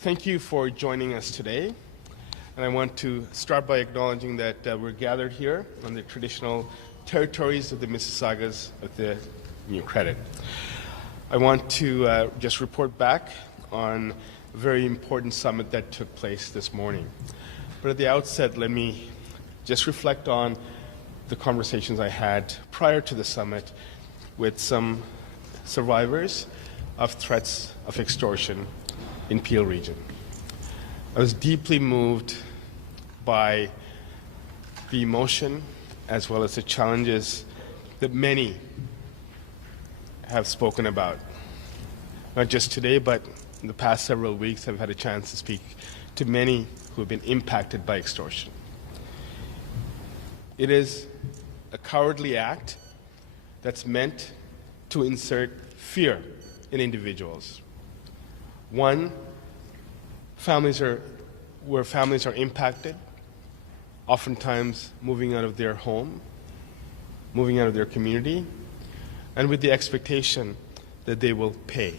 Thank you for joining us today. And I want to start by acknowledging that we're gathered here on the traditional territories of the Mississaugas of the New Credit. I want to just report back on a very important summit that took place this morning. But at the outset, let me just reflect on the conversations I had prior to the summit with some survivors of threats of extortion in Peel region. I was deeply moved by the emotion as well as the challenges that many have spoken about. Not just today, but in the past several weeks, I've had a chance to speak to many who have been impacted by extortion. It is a cowardly act that's meant to insert fear in individuals. One, where families are impacted, oftentimes moving out of their home, moving out of their community, and with the expectation that they will pay.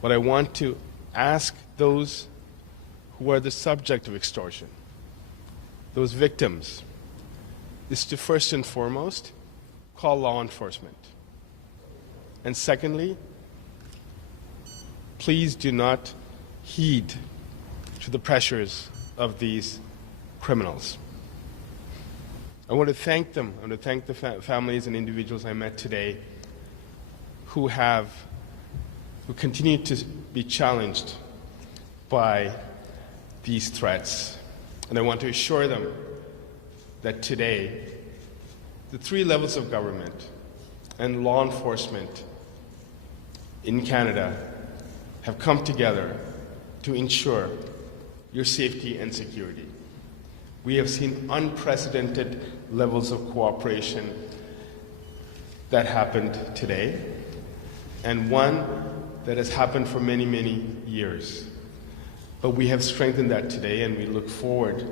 What I want to ask those who are the subject of extortion, those victims, is to first and foremost call law enforcement. And secondly, please do not heed to the pressures of these criminals. I want to thank them. I want to thank the families and individuals I met today who continue to be challenged by these threats. And I want to assure them that today, the three levels of government and law enforcement in Canada have come together to ensure your safety and security. We have seen unprecedented levels of cooperation that happened today, and one that has happened for many, many years. But we have strengthened that today, and we look forward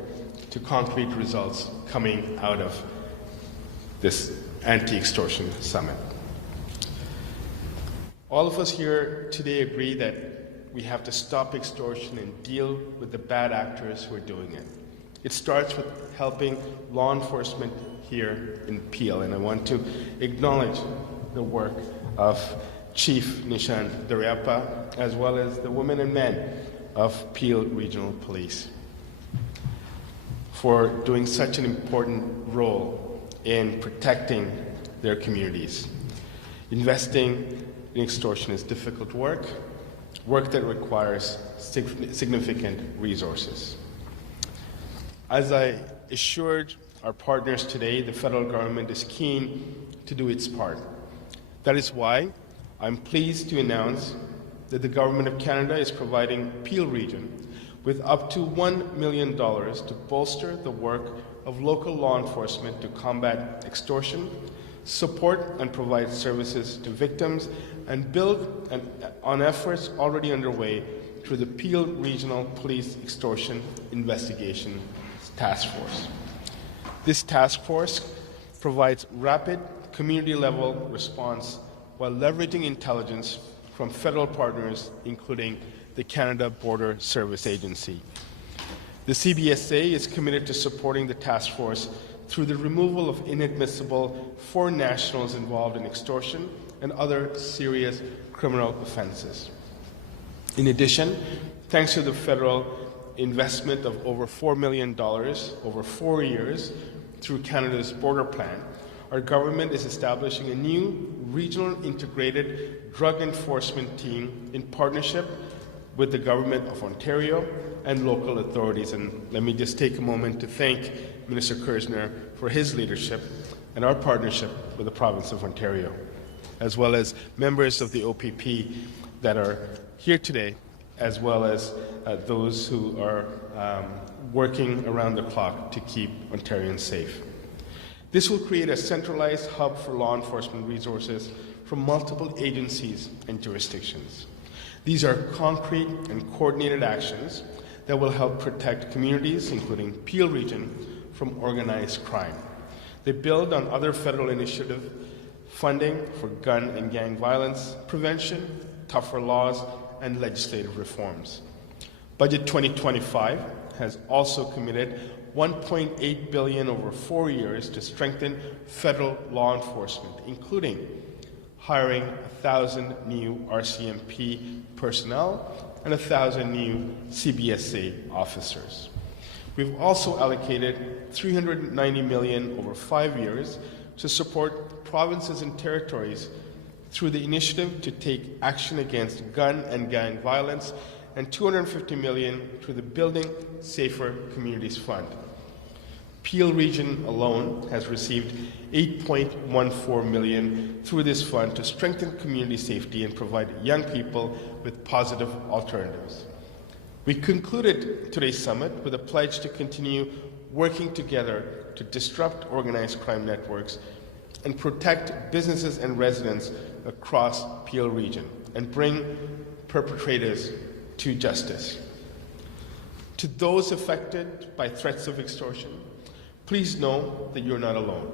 to concrete results coming out of this anti-extortion summit. All of us here today agree that we have to stop extortion and deal with the bad actors who are doing it. It starts with helping law enforcement here in Peel, and I want to acknowledge the work of Chief Nishan Daryappa, as well as the women and men of Peel Regional Police, for doing such an important role in protecting their communities. Investing in extortion is difficult work that requires significant resources. As I assured our partners today, the federal government is keen to do its part. That is why I'm pleased to announce that the Government of Canada is providing Peel Region with up to $1 million to bolster the work of local law enforcement to combat extortion, support and provide services to victims, and build on efforts already underway through the Peel Regional Police Extortion Investigation Task Force. This task force provides rapid community-level response while leveraging intelligence from federal partners, including the Canada Border Service Agency. The CBSA is committed to supporting the task force through the removal of inadmissible foreign nationals involved in extortion and other serious criminal offenses. In addition, thanks to the federal investment of over $4 million over 4 years through Canada's border plan, our government is establishing a new regional integrated drug enforcement team in partnership with the Government of Ontario and local authorities. And let me just take a moment to thank Minister Kersner for his leadership and our partnership with the Province of Ontario, as well as members of the OPP that are here today, as well as those who are working around the clock to keep Ontarians safe. This will create a centralized hub for law enforcement resources from multiple agencies and jurisdictions. These are concrete and coordinated actions that will help protect communities, including Peel Region, from organized crime. They build on other federal initiative funding for gun and gang violence prevention, tougher laws, and legislative reforms. Budget 2025 has also committed $1.8 billion over 4 years to strengthen federal law enforcement, including hiring 1,000 new RCMP personnel and 1,000 new CBSA officers. We've also allocated $390 million over 5 years to support provinces and territories through the initiative to take action against gun and gang violence, and $250 million through the Building Safer Communities Fund. Peel Region alone has received $8.14 million through this fund to strengthen community safety and provide young people with positive alternatives. We concluded today's summit with a pledge to continue working together to disrupt organized crime networks and protect businesses and residents across Peel Region and bring perpetrators to justice. To those affected by threats of extortion, please know that you're not alone.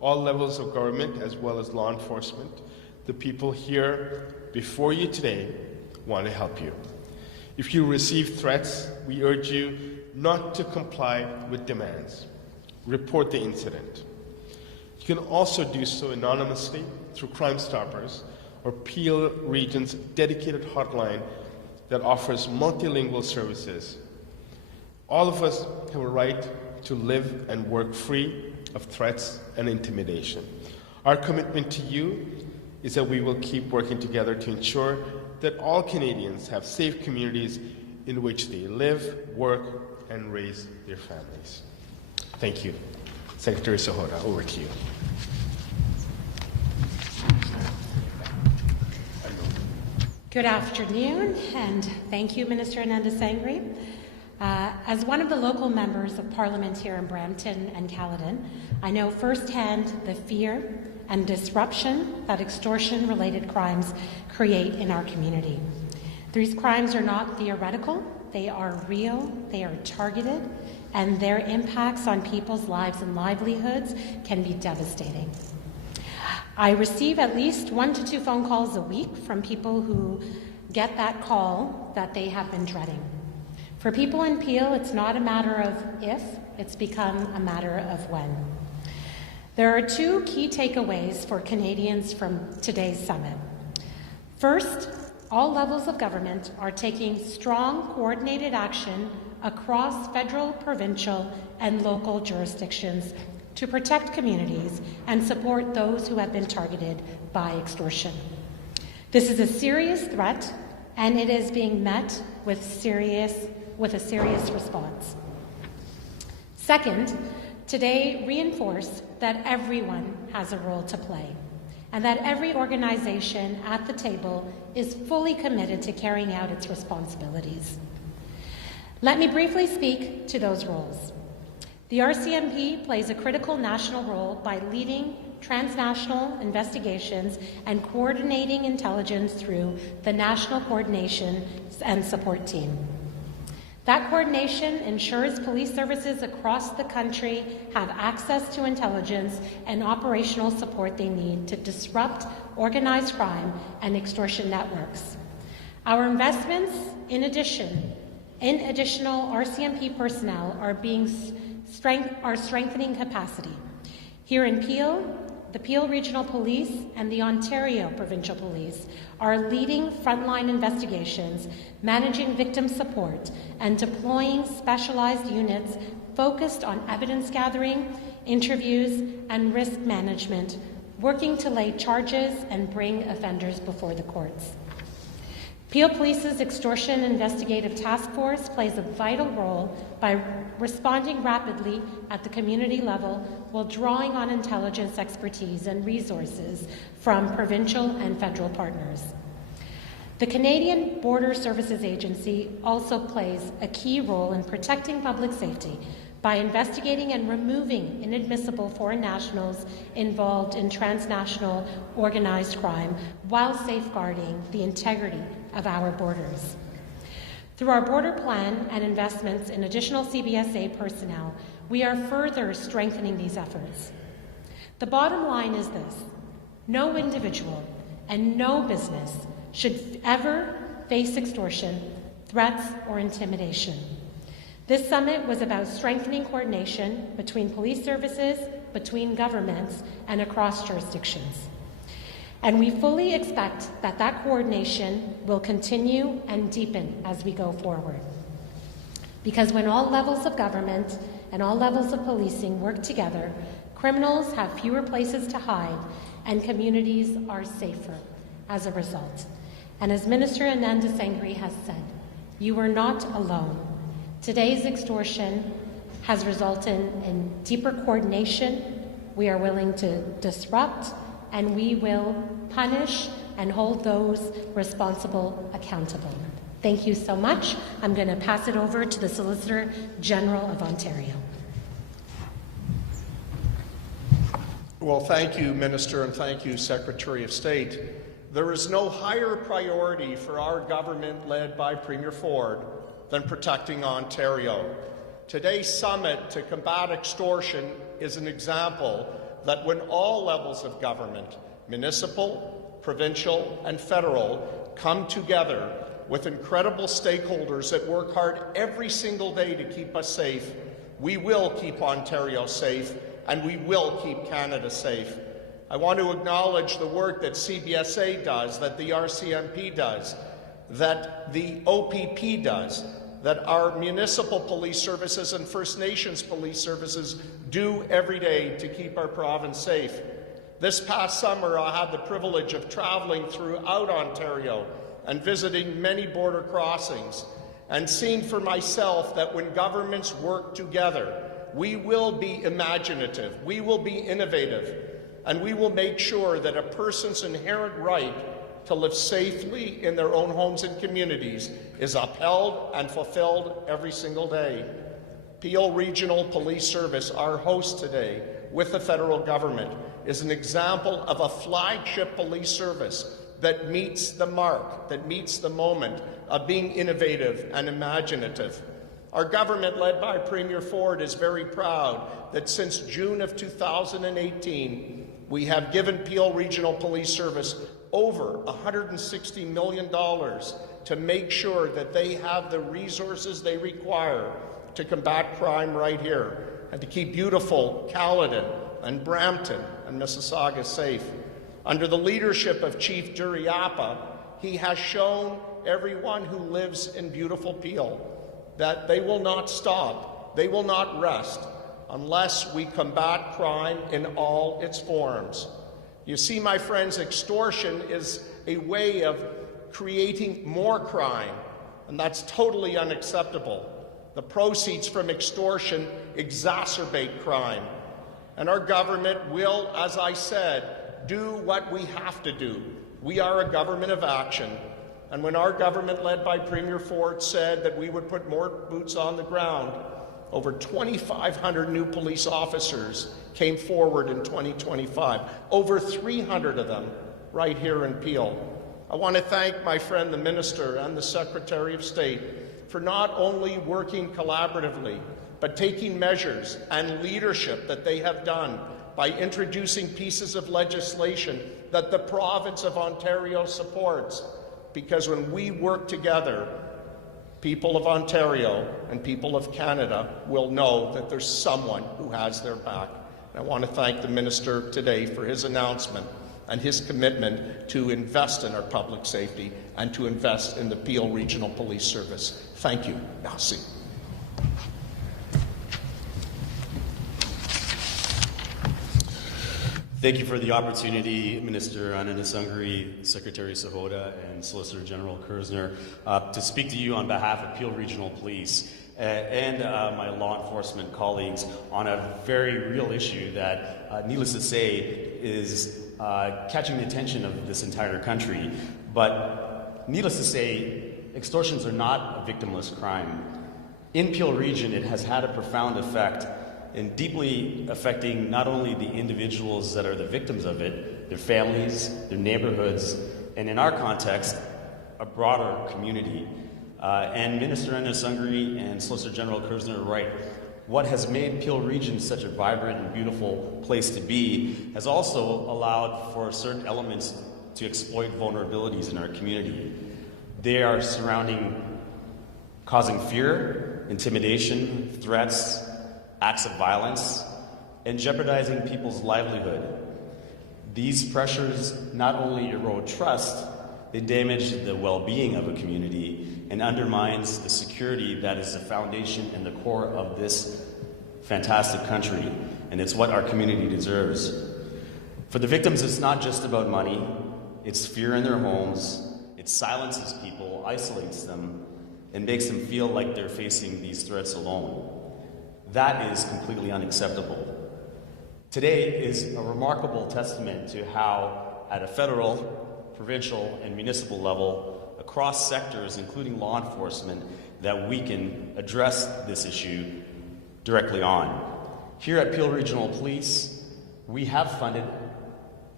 All levels of government, as well as law enforcement, the people here before you today want to help you. If you receive threats, we urge you not to comply with demands. Report the incident. You can also do so anonymously through Crime Stoppers or Peel Region's dedicated hotline that offers multilingual services. All of us have a right to live and work free of threats and intimidation. Our commitment to you is that we will keep working together to ensure that all Canadians have safe communities in which they live, work, and raise their families. Thank you. Secretary Sahota, over to you. Good afternoon, and thank you, Minister Anandasangaree. As one of the local members of Parliament here in Brampton and Caledon, I know firsthand the fear and disruption that extortion-related crimes create in our community. These crimes are not theoretical, they are real, they are targeted, and their impacts on people's lives and livelihoods can be devastating. I receive at least 1 to 2 phone calls a week from people who get that call that they have been dreading. For people in Peel, it's not a matter of if, it's become a matter of when. There are 2 key takeaways for Canadians from today's summit. First, all levels of government are taking strong, coordinated action across federal, provincial, and local jurisdictions to protect communities and support those who have been targeted by extortion. This is a serious threat, and it is being met with a serious response. Second, today reinforced that everyone has a role to play, and that every organization at the table is fully committed to carrying out its responsibilities. Let me briefly speak to those roles. The RCMP plays a critical national role by leading transnational investigations and coordinating intelligence through the National Coordination and Support Team. That coordination ensures police services across the country have access to intelligence and operational support they need to disrupt organized crime and extortion networks. Our investments, in additional RCMP personnel are strengthening capacity. Here in Peel, the Peel Regional Police and the Ontario Provincial Police are leading frontline investigations, managing victim support, and deploying specialized units focused on evidence gathering, interviews, and risk management, working to lay charges and bring offenders before the courts. Peel Police's Extortion Investigative Task Force plays a vital role by responding rapidly at the community level while drawing on intelligence expertise and resources from provincial and federal partners. The Canadian Border Services Agency also plays a key role in protecting public safety by investigating and removing inadmissible foreign nationals involved in transnational organized crime while safeguarding the integrity of our borders. Through our border plan and investments in additional CBSA personnel, we are further strengthening these efforts. The bottom line is this: no individual and no business should ever face extortion, threats, or intimidation. This summit was about strengthening coordination between police services, between governments, and across jurisdictions. And we fully expect that that coordination will continue and deepen as we go forward. Because when all levels of government and all levels of policing work together, criminals have fewer places to hide and communities are safer as a result. And as Minister Anandasangaree has said, you are not alone. Today's extortion has resulted in deeper coordination. We are willing to disrupt, and we will punish and hold those responsible accountable. Thank you so much. I'm going to pass it over to the Solicitor General of Ontario. Well, thank you, Minister, and thank you, Secretary of State. There is no higher priority for our government led by Premier Ford than protecting Ontario. Today's summit to combat extortion is an example that when all levels of government, municipal, provincial, and federal, come together with incredible stakeholders that work hard every single day to keep us safe, we will keep Ontario safe, and we will keep Canada safe. I want to acknowledge the work that CBSA does, that the RCMP does, that the OPP does, that our municipal police services and First Nations police services do every day to keep our province safe. This past summer, I had the privilege of traveling throughout Ontario and visiting many border crossings and seeing for myself that when governments work together, we will be imaginative, we will be innovative, and we will make sure that a person's inherent right to live safely in their own homes and communities is upheld and fulfilled every single day. Peel Regional Police Service, our host today with the federal government, is an example of a flagship police service that meets the mark, that meets the moment of being innovative and imaginative. Our government, led by Premier Ford, is very proud that since June of 2018, we have given Peel Regional Police Service over $160 million to make sure that they have the resources they require to combat crime right here and to keep beautiful Caledon and Brampton and Mississauga safe. Under the leadership of Chief Duriapa, he has shown everyone who lives in beautiful Peel that they will not stop, they will not rest unless we combat crime in all its forms. You see, my friends, extortion is a way of creating more crime, and that's totally unacceptable. The proceeds from extortion exacerbate crime, and our government will, as I said, do what we have to do. We are a government of action, and when our government, led by Premier Ford, said that we would put more boots on the ground, over 2,500 new police officers came forward in 2025, over 300 of them right here in Peel. I want to thank my friend the Minister and the Secretary of State for not only working collaboratively, but taking measures and leadership that they have done by introducing pieces of legislation that the province of Ontario supports. Because when we work together, people of Ontario and people of Canada will know that there's someone who has their back. And I want to thank the Minister today for his announcement and his commitment to invest in our public safety and to invest in the Peel Regional Police Service. Thank you. Merci. Thank you for the opportunity, Minister Anandasangaree, Secretary Sahota, and Solicitor General Kersner, to speak to you on behalf of Peel Regional Police and my law enforcement colleagues on a very real issue that, needless to say, is catching the attention of this entire country. But needless to say, extortions are not a victimless crime. In Peel Region, it has had a profound effect in deeply affecting not only the individuals that are the victims of it, their families, their neighborhoods, and in our context, a broader community. And Minister Anandasangaree and Solicitor General Kersner are right. What has made Peel Region such a vibrant and beautiful place to be has also allowed for certain elements to exploit vulnerabilities in our community. They are causing fear, intimidation, threats, acts of violence, and jeopardizing people's livelihood. These pressures not only erode trust, they damage the well-being of a community and undermines the security that is the foundation and the core of this fantastic country, and it's what our community deserves. For the victims, it's not just about money, it's fear in their homes, it silences people, isolates them, and makes them feel like they're facing these threats alone. That is completely unacceptable. Today is a remarkable testament to how, at a federal, provincial, and municipal level, across sectors, including law enforcement, that we can address this issue directly on. Here at Peel Regional Police, we have funded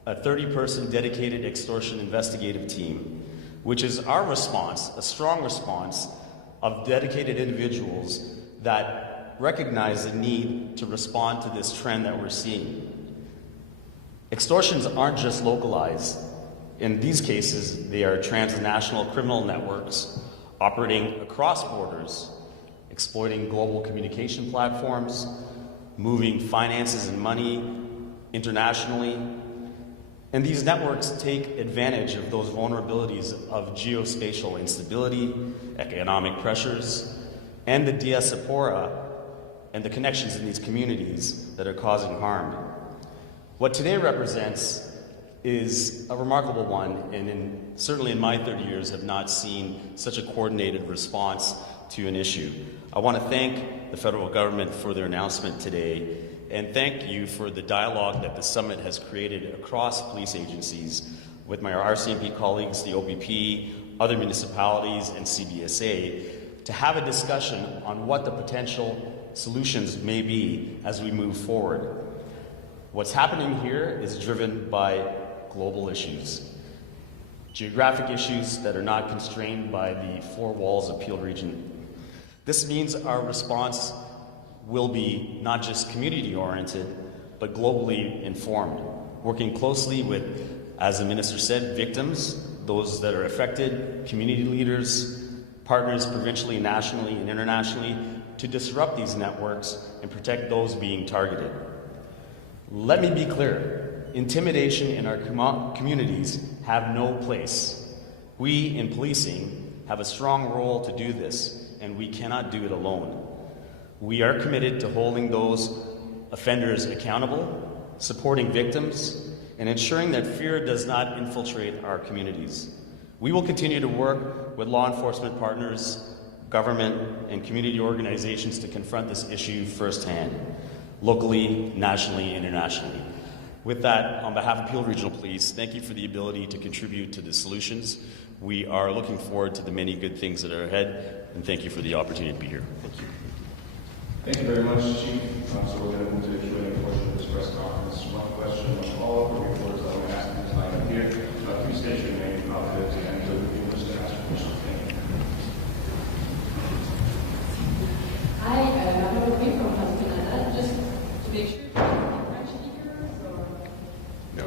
a 30-person dedicated extortion investigative team, which is our response, a strong response of dedicated individuals that recognize the need to respond to this trend that we're seeing. Extortions aren't just localized. In these cases, they are transnational criminal networks operating across borders, exploiting global communication platforms, moving finances and money internationally. And these networks take advantage of those vulnerabilities of geospatial instability, economic pressures, and the diaspora and the connections in these communities that are causing harm. What today represents is a remarkable one, and certainly in my 30 years have not seen such a coordinated response to an issue. I want to thank the federal government for their announcement today, and thank you for the dialogue that the summit has created across police agencies with my RCMP colleagues, the OPP, other municipalities, and CBSA, to have a discussion on what the potential solutions may be as we move forward. What's happening here is driven by global issues, geographic issues that are not constrained by the four walls of Peel Region. This means our response will be not just community-oriented, but globally informed, working closely with, as the Minister said, victims, those that are affected, community leaders, partners provincially, nationally, and internationally, to disrupt these networks and protect those being targeted. Let me be clear, intimidation in our communities have no place. We in policing have a strong role to do this, and we cannot do it alone. We are committed to holding those offenders accountable, supporting victims, and ensuring that fear does not infiltrate our communities. We will continue to work with law enforcement partners, government, and community organizations to confront this issue firsthand, locally, nationally, internationally. With that, on behalf of Peel Regional Police, thank you for the ability to contribute to the solutions. We are looking forward to the many good things that are ahead, and thank you for the opportunity to be here. Thank you. Thank you very much, Chief. So we're going to move to the Q&A portion of this press conference. One question, one follow-up, or reports that I'm going to ask you to line up here. Please state your name, confidence, and the English to ask your question. Thank you. Hi, I'm Rosemary from Canada. Just to make sure you're French speakers or no?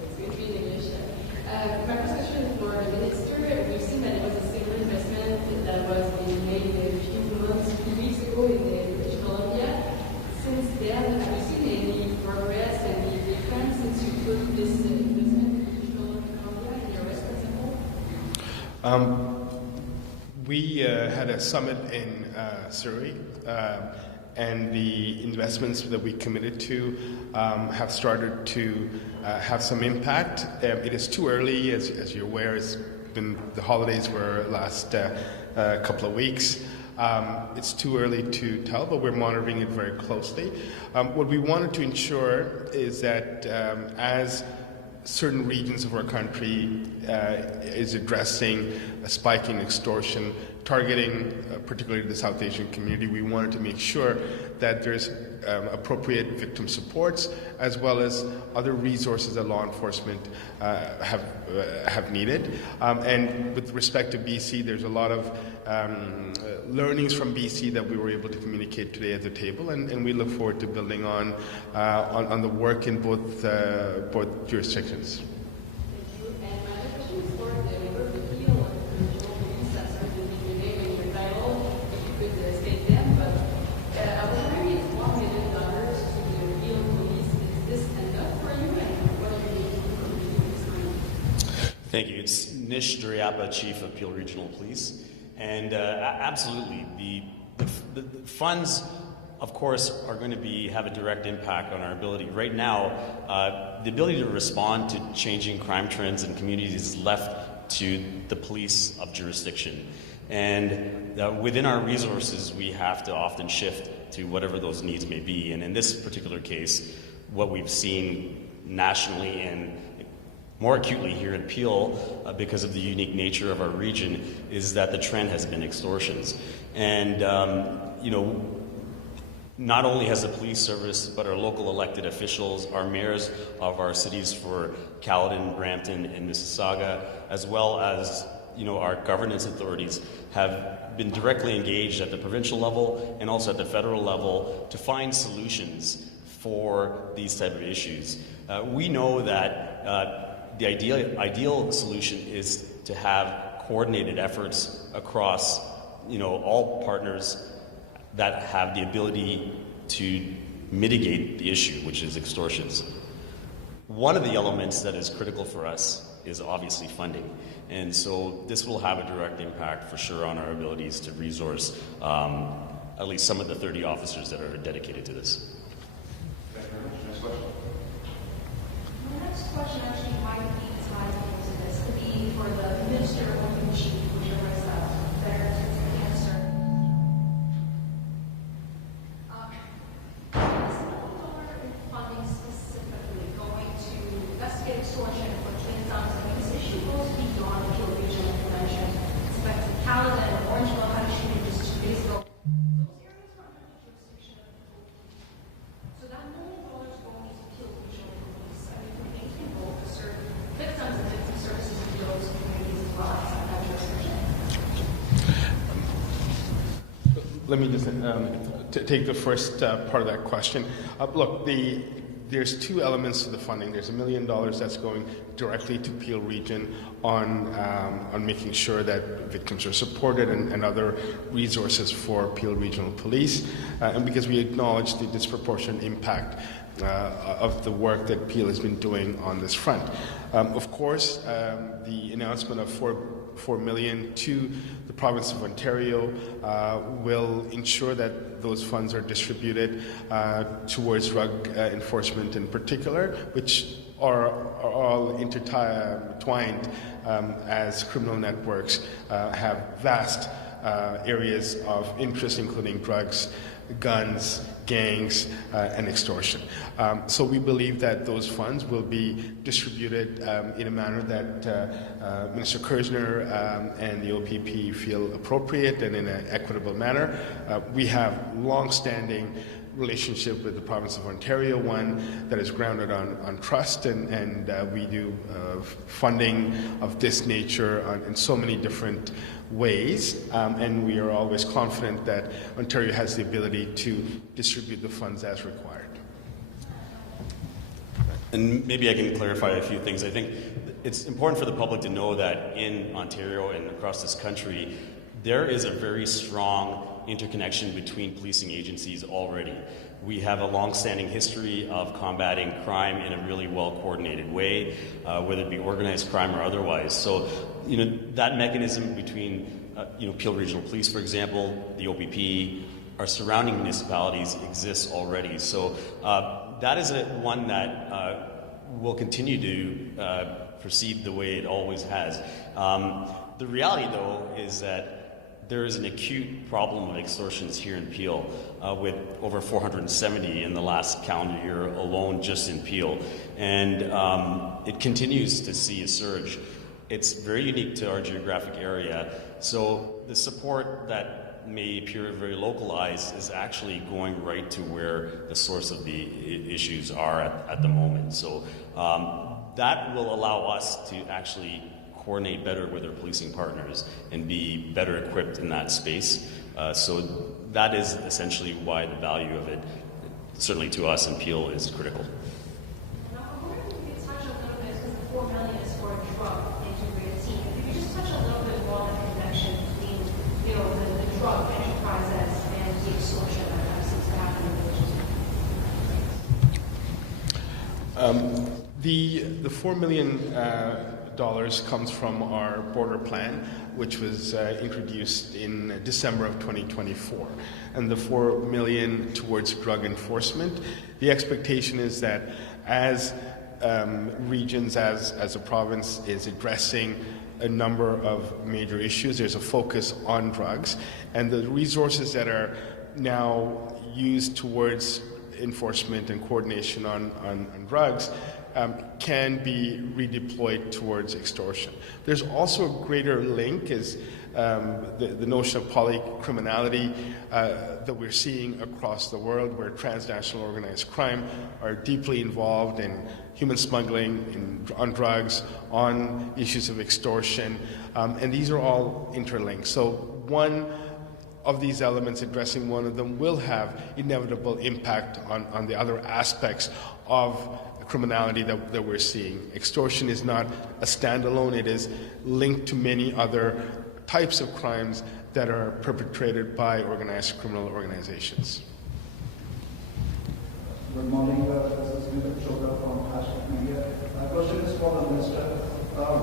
It's going to be in English. My first question is for the Minister. We've seen that it was a single investment that was being made a few weeks ago in the British Columbia. Since then, have you seen any progress and any difference since you put this investment in British Columbia in your responsible? We had a summit in Surrey, and the investments that we committed to have started to have some impact. It is too early, as you're aware. The holidays were last couple of weeks. It's too early to tell, but we're monitoring it very closely. What we wanted to ensure is that as certain regions of our country is addressing a spike in extortion, targeting particularly the South Asian community, we wanted to make sure that there's appropriate victim supports as well as other resources that law enforcement have needed. And with respect to BC, there's a lot of learnings from BC that we were able to communicate today at the table, and we look forward to building on the work in both jurisdictions. Thank you. And my other question is for the member of the Peel Regional Thank you. It's Nish Duryappa, Chief of Peel Regional Police. And absolutely, the funds, of course, are going to have a direct impact on our ability. Right now, the ability to respond to changing crime trends in communities is left to the police of jurisdiction. And within our resources, we have to often shift to whatever those needs may be. And in this particular case, what we've seen nationally and more acutely here in Peel, because of the unique nature of our region, is that the trend has been extortions. And, not only has the police service, but our local elected officials, our mayors of our cities for Caledon, Brampton, and Mississauga, as well as our governance authorities, have been directly engaged at the provincial level and also at the federal level to find solutions for these type of issues. We know that the ideal solution is to have coordinated efforts across, all partners that have the ability to mitigate the issue, which is extortions. One of the elements that is critical for us is obviously funding. And so this will have a direct impact for sure on our abilities to resource at least some of the 30 officers that are dedicated to this. Thank you very much. Next question. My next question actually might be tied into this, to be for the Minister of Chief, which are myself, there to answer. Is $1 in funding specifically going to investigate extortion or twin times? I mean, this issue goes beyond the Peel Regional Convention. It's back to Caledon, Orangeville had a shooting just 2 days ago. Those areas are under the jurisdiction of the police. So that $1 million going to Peel Regional Police, I mean, we need to involve the victims and victim services in those communities as well as that jurisdiction. Let me just take the first part of that question. Look, there's two elements to the funding. There's $1 million that's going directly to Peel Region on making sure that victims are supported and other resources for Peel Regional Police, and because we acknowledge the disproportionate impact of the work that Peel has been doing on this front. Of course, the announcement of $4 million to the province of Ontario will ensure that those funds are distributed towards drug enforcement in particular, which are all intertwined as criminal networks have vast areas of interest, including drugs, guns, gangs, and extortion. So we believe that those funds will be distributed in a manner that Minister Kersner and the OPP feel appropriate and in an equitable manner. We have long-standing relationship with the province of Ontario, one that is grounded on trust, and we do funding of this nature in so many different ways, and we are always confident that Ontario has the ability to distribute the funds as required. And maybe I can clarify a few things. I think it's important for the public to know that in Ontario and across this country, there is a very strong interconnection between policing agencies already. We have a long-standing history of combating crime in a really well-coordinated way, whether it be organized crime or otherwise. So, that mechanism between, Peel Regional Police, for example, the OPP, our surrounding municipalities exists already. So that is one that will continue to proceed the way it always has. The reality, though, is that there is an acute problem of extortions here in Peel, with over 470 in the last calendar year alone, just in Peel. And it continues to see a surge. It's very unique to our geographic area. So the support that may appear very localized is actually going right to where the source of the issues are at the moment. So that will allow us to actually coordinate better with our policing partners and be better equipped in that space. So that is essentially why the value of it, certainly to us in Peel, is critical. Now, I'm wondering if you could touch a little bit, because the $4 million is for a drug integrated team. If you could just touch a little bit more on the connection between, the drug enterprises and the extortion that seems to happen in the region. The $4 million dollars comes from our border plan, which was introduced in December of 2024, and the $4 million towards drug enforcement. The expectation is that as regions, as a province is addressing a number of major issues, there's a focus on drugs, and the resources that are now used towards enforcement and coordination on drugs can be redeployed towards extortion. There's also a greater link is the notion of polycriminality that we're seeing across the world, where transnational organized crime are deeply involved in human smuggling, on drugs, on issues of extortion, and these are all interlinked. So one of these elements, addressing one of them, will have inevitable impact on the other aspects of criminality that we're seeing. Extortion is not a standalone, it is linked to many other types of crimes that are perpetrated by organized criminal organizations. Good morning, this is Vivek Chopra from Hashtag Media. My question is for the Minister.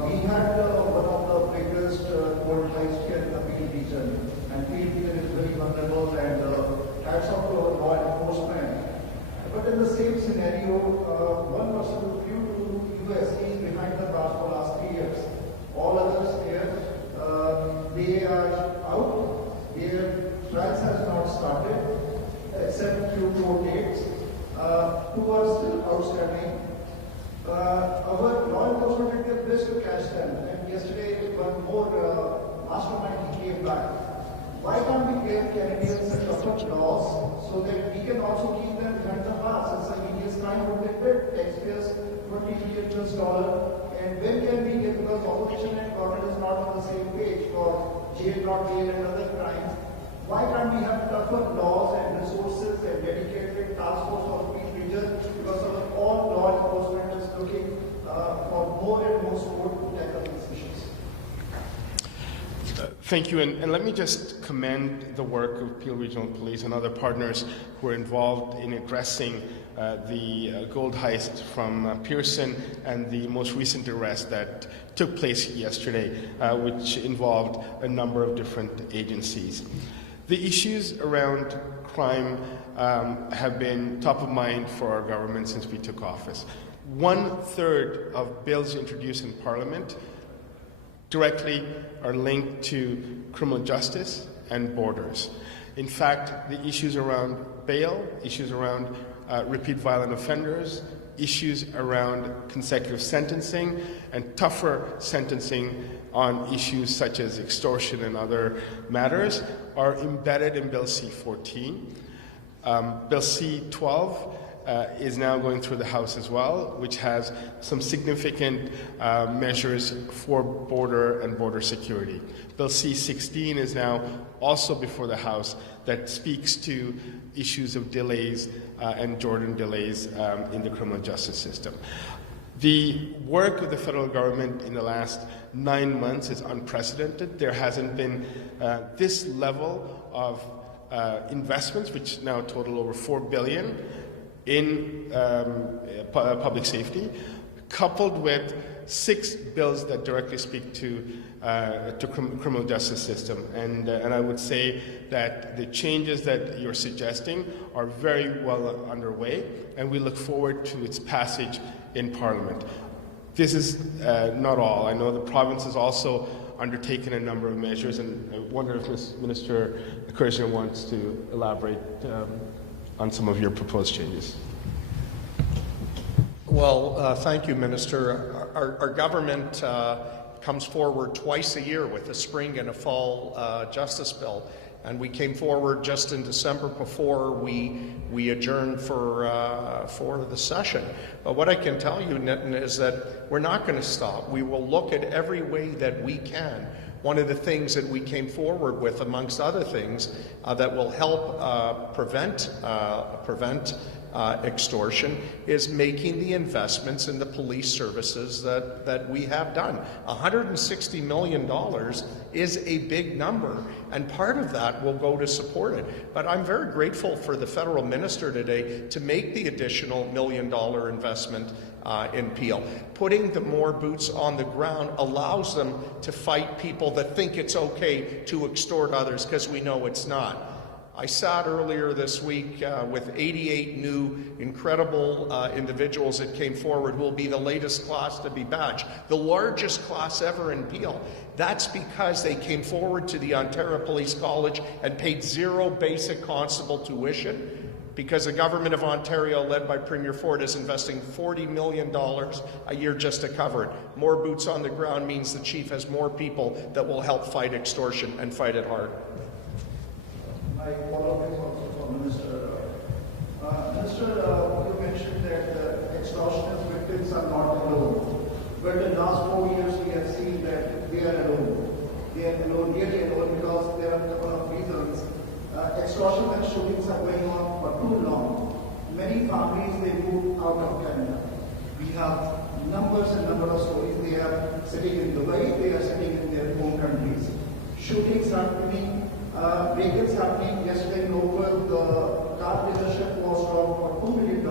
We had one of the biggest gold heists here in the Peel region, and Peel region is very vulnerable, and hats off to our law enforcement. But in the same scenario, one person due to US is behind the bars for last 3 years. All others here, they are out. Their trials has not started, except few court dates. Who are still outstanding. Our law enforcement did their best to catch them, and yesterday one more mastermind he came back. Why can't we give Canadians a couple of laws so that we can also keep them behind the bars? It's a heinous crime what they did, taxpayers $20 billion, and when can we get, because opposition and government is not on the same page for jail, not jail and other crimes. Why can't we have tougher laws and resources and dedicated task force for each region? Because all law enforcement is looking for more and more support to tackle these issues. Thank you, and let me just commend the work of Peel Regional Police and other partners who are involved in addressing the gold heist from Pearson and the most recent arrest that took place yesterday, which involved a number of different agencies. The issues around crime have been top of mind for our government since we took office. 1/3 of bills introduced in Parliament directly are linked to criminal justice and borders. In fact, the issues around bail, issues around repeat violent offenders, issues around consecutive sentencing, and tougher sentencing on issues such as extortion and other matters are embedded in Bill C-14. Bill C-12 is now going through the House as well, which has some significant measures for border and border security. Bill C-16 is now also before the House that speaks to issues of delays and Jordan delays in the criminal justice system. The work of the federal government in the last 9 months is unprecedented. There hasn't been this level of investments, which now total over $4 billion in public safety, coupled with 6 bills that directly speak to criminal justice system. And I would say that the changes that you're suggesting are very well underway, and we look forward to its passage in Parliament. This is not all. I know the province has also undertaken a number of measures, and I wonder if Minister Kersner wants to elaborate on some of your proposed changes. Well, thank you, Minister. Our government comes forward twice a year with a spring and a fall justice bill. And we came forward just in December before we adjourned for the session. But what I can tell you, Nitin, is that we're not going to stop. We will look at every way that we can. One of the things that we came forward with, amongst other things, that will help prevent extortion is making the investments in the police services that we have done. $160 million is a big number, and part of that will go to support it. But I'm very grateful for the federal minister today to make the additional $1 million investment in Peel. Putting the more boots on the ground allows them to fight people that think it's okay to extort others, because we know it's not. I sat earlier this week with 88 new incredible individuals that came forward who will be the latest class to be badged, the largest class ever in Peel. That's because they came forward to the Ontario Police College and paid zero basic constable tuition, because the Government of Ontario, led by Premier Ford, is investing $40 million a year just to cover it. More boots on the ground means the Chief has more people that will help fight extortion and fight it hard. My follow-up is also for Minister. Minister, you mentioned that extortionist victims are not alone. But in the last 4 years, we have seen that they are alone. They are alone, nearly alone, because there are a couple of reasons. Extortion and shootings are going on for too long. Many families, they move out of Canada. We have numbers and numbers of stories. They are sitting in Dubai, they are sitting in their home countries. Shootings happening, break-ins happening. Yesterday in Oakville, the car dealership was robbed for $2 million.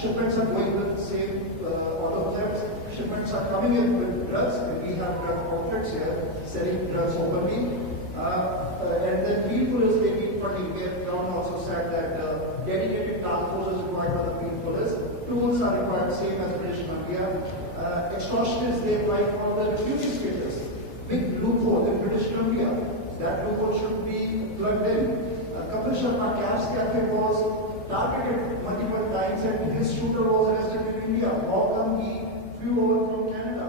Shipments are going with the same auto thefts. Shipments are coming in with drugs. We have drug outlets here selling drugs openly. And then field police, they need funding. Brown also said that dedicated task force is required by the field police. Tools are required, same as British Columbia. Extortionists, they apply for the refugee status. Big loophole in British Columbia. That loophole should be plugged in. Kapil Sharma Cabs Cafe was targeted multiple times, and his shooter was arrested in India. How come he flew over from Canada?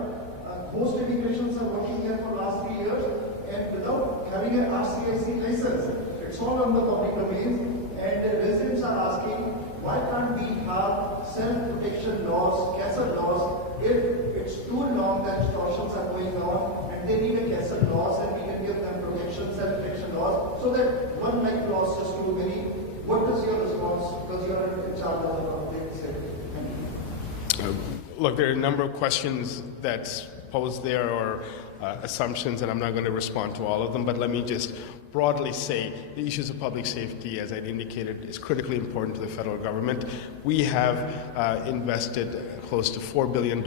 Most immigrations are working here for the last 3 years, and without having an RCIC license. It's all on the public domain, and the residents are asking, why can't we have self-protection laws, castle laws? If it's too long that extortions are going on, and they need a castle laws, and we can give them protection, self-protection laws, so that one like loss is too many. What is your response? Because you are in charge of the public safety. Thank you. Look, there are a number of questions that's posed there, or assumptions, and I'm not going to respond to all of them, but let me just broadly say the issues of public safety, as I indicated, is critically important to the federal government. We have invested close to $4 billion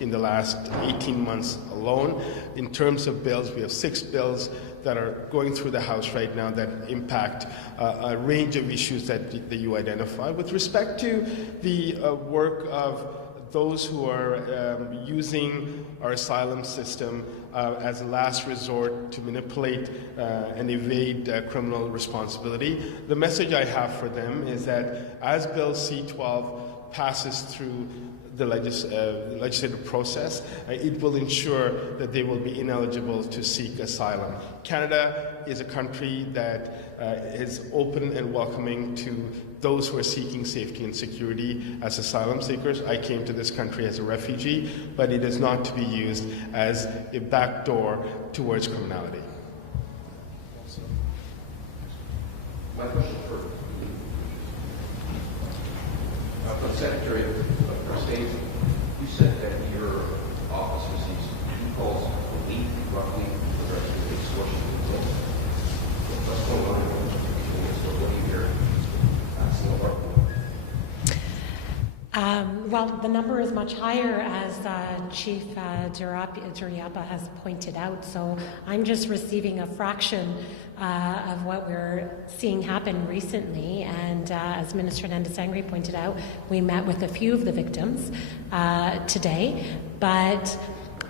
in the last 18 months alone. In terms of bills, we have 6 bills that are going through the House right now that impact a range of issues that you identify. With respect to the work of those who are using our asylum system as a last resort to manipulate and evade criminal responsibility, the message I have for them is that as Bill C-12 passes through the legislative process, it will ensure that they will be ineligible to seek asylum. Canada is a country that is open and welcoming to those who are seeking safety and security as asylum seekers. I came to this country as a refugee, but it is not to be used as a backdoor towards criminality. My question for the Secretary of State, you said that your office receives 2 calls a week, roughly, with regard to extortion. What's going on? What do you hear? Well, the number is much higher, as Chief Duriapa has pointed out, so I'm just receiving a fraction of what we're seeing happen recently, and as Minister Anandasangaree pointed out, we met with a few of the victims today, but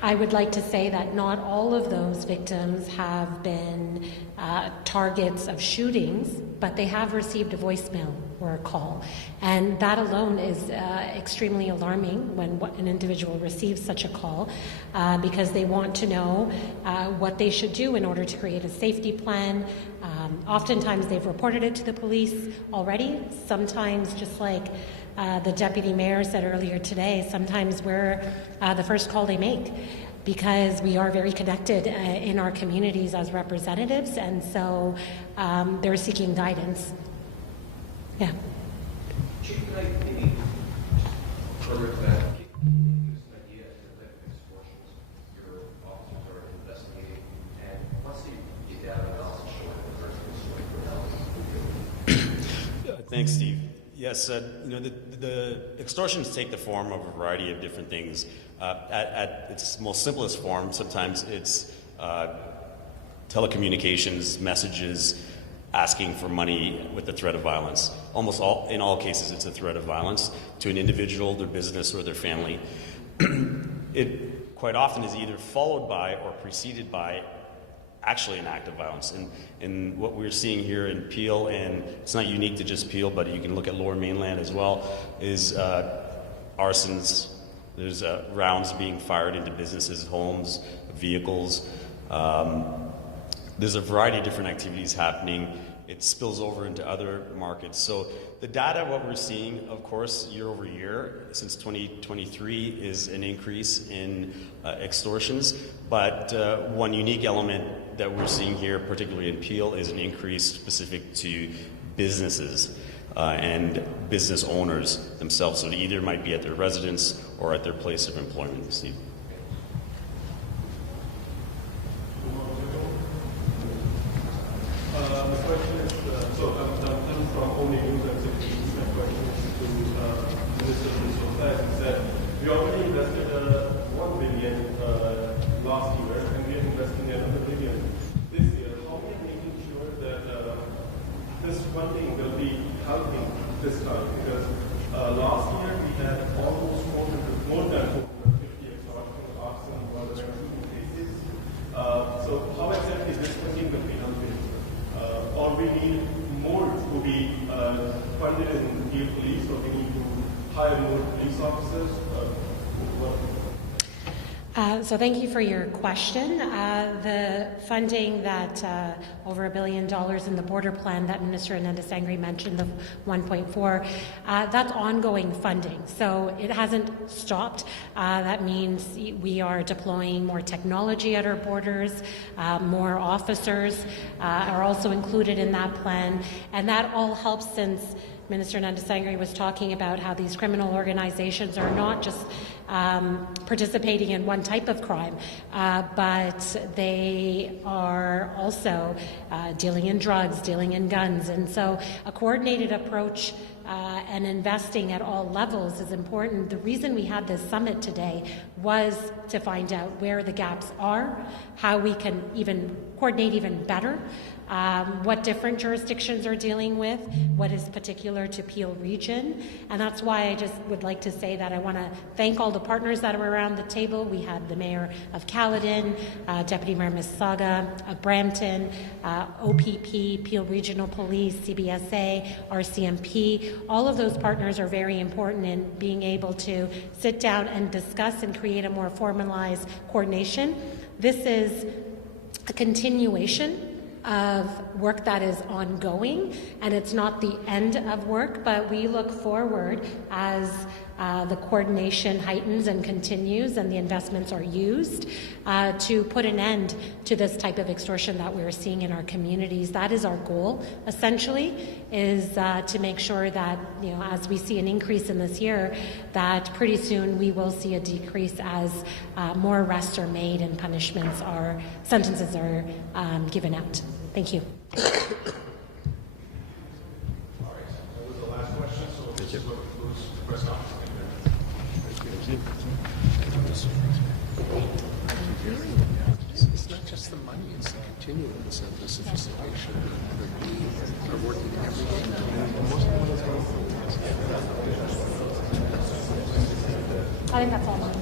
I would like to say that not all of those victims have been targets of shootings, but they have received a voicemail or a call. And that alone is extremely alarming when an individual receives such a call because they want to know what they should do in order to create a safety plan. Oftentimes they've reported it to the police already. Sometimes, just like the Deputy Mayor said earlier today, sometimes we're the first call they make, because we are very connected in our communities as representatives, and so they're seeking guidance. Yeah. Chief, can I maybe further that? Give us an idea of the type of extortions your officers are investigating, and what's the data analysis showing the first extortion? Thanks, Steve. Yes, the extortions take the form of a variety of different things. At its most simplest form, sometimes it's telecommunications, messages, asking for money with the threat of violence. In all cases, it's a threat of violence to an individual, their business, or their family. It quite often is either followed by or preceded by actually an act of violence. And what we're seeing here in Peel, and it's not unique to just Peel, but you can look at Lower Mainland as well, is arsons. There's rounds being fired into businesses, homes, vehicles. There's a variety of different activities happening. It spills over into other markets. So the data, what we're seeing, of course, year over year, since 2023, is an increase in extortions. But one unique element that we're seeing here, particularly in Peel, is an increase specific to businesses and business owners themselves. So it either might be at their residence or at their place of employment, Steve. The question is, so I'm from Only News and Securities. My question is to Minister Provincial is that we already invested $1 billion last year, and we are investing another $1 billion this year. How are we making sure that this funding will be helping this time? Because last year we had almost more than 450 extortion, arson, murder, and shooting cases. So how exactly this funding will be helping? Or we need more to be funded in the police, or we need to hire more police officers? So thank you for your question. The funding that over $1 billion in the border plan that Minister Anandasangaree mentioned, the 1.4, that's ongoing funding. So it hasn't stopped. That means we are deploying more technology at our borders. More officers are also included in that plan. And that all helps, since Minister Anandasangaree was talking about how these criminal organizations are not just participating in one type of crime, but they are also dealing in drugs, dealing in guns. And so a coordinated approach and investing at all levels is important. The reason we had this summit today was to find out where the gaps are, how we can even coordinate even better, what different jurisdictions are dealing with, what is particular to Peel region. And that's why I just would like to say that I want to thank all the partners that are around the table. We had the Mayor of Caledon, Deputy Mayor Mississauga of Brampton, OPP, Peel Regional Police, CBSA, RCMP. All of those partners are very important in being able to sit down and discuss and create a more formalized coordination. This is a continuation of work that is ongoing, and it's not the end of work, but we look forward as the coordination heightens and continues and the investments are used to put an end to this type of extortion that we're seeing in our communities. That is our goal, essentially, is to make sure that, you know, as we see an increase in this year, that pretty soon we will see a decrease as more arrests are made and sentences are given out. Thank you. All right, that was the last question, so this is what concludes the press conference. It's not just the money, it's the continuance of the sophistication that we are working every day. I think that's all.